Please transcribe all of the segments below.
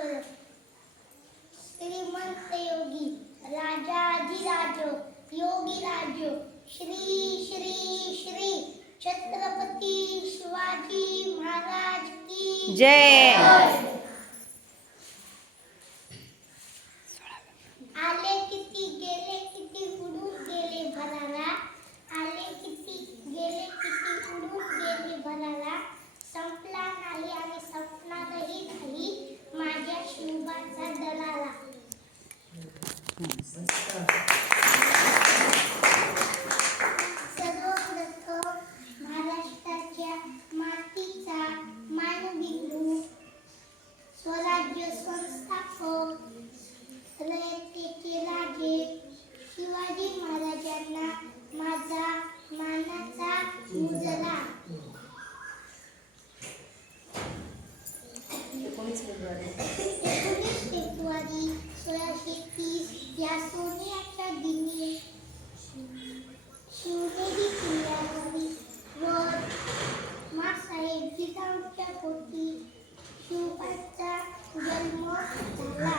योगेश्वर श्रीमंत योगी राजाधिराज योगीराज श्री श्री श्री छत्रपती शिवाजी महाराज की जय. आले किती गेले किती उडून गेले भराला आले किती गेले किती उडून गेले भराला संपला नाही आणि संपणारही नाही माझ्या शिवबाचा दलाला. सर्वप्रथम महाराष्ट्राच्या मातीचा मानबिंदू स्वराज्य संस्थापक रयतेचे राजे शिवाजी महाराजांना माझा मानाचा मुजरा. 19 फेब्रुवारी 1630 या सोन्याच्या दिनी शिवनेरी किल्ल्यावरील वर मासाहेब जिजाऊच्या पोटी शिवबाचा जन्म झाला.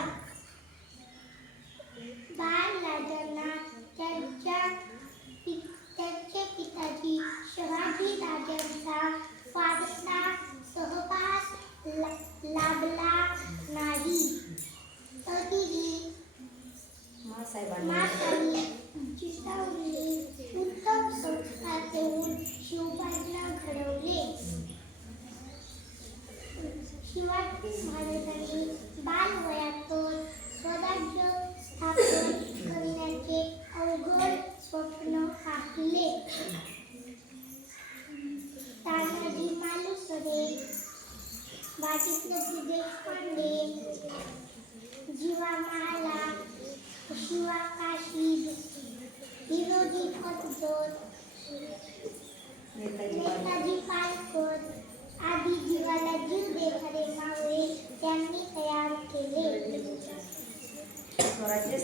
बाळराजांना त्यांचे पिताजी शिवाजी राजांचा फारसा सहवास लाभला नाही. तरीही मासाहेब जिजाऊंनी उत्तम संस्कार देऊन शिवबांना घडवले. शिवाजी महाराजांनी बालवयातच स्वराज्य स्थापन करण्याचे अवघड स्वप्न पाहिले. तानाजी मालुसरे, बाजीप्रभू देशपांडे, जीवा महाला, शिवा काशीद, हिरोजी पतजोत, नेताजी पालकर आदी जीवाला जीव देणारे मावळे त्यांनी तयार केले. स्वराज्य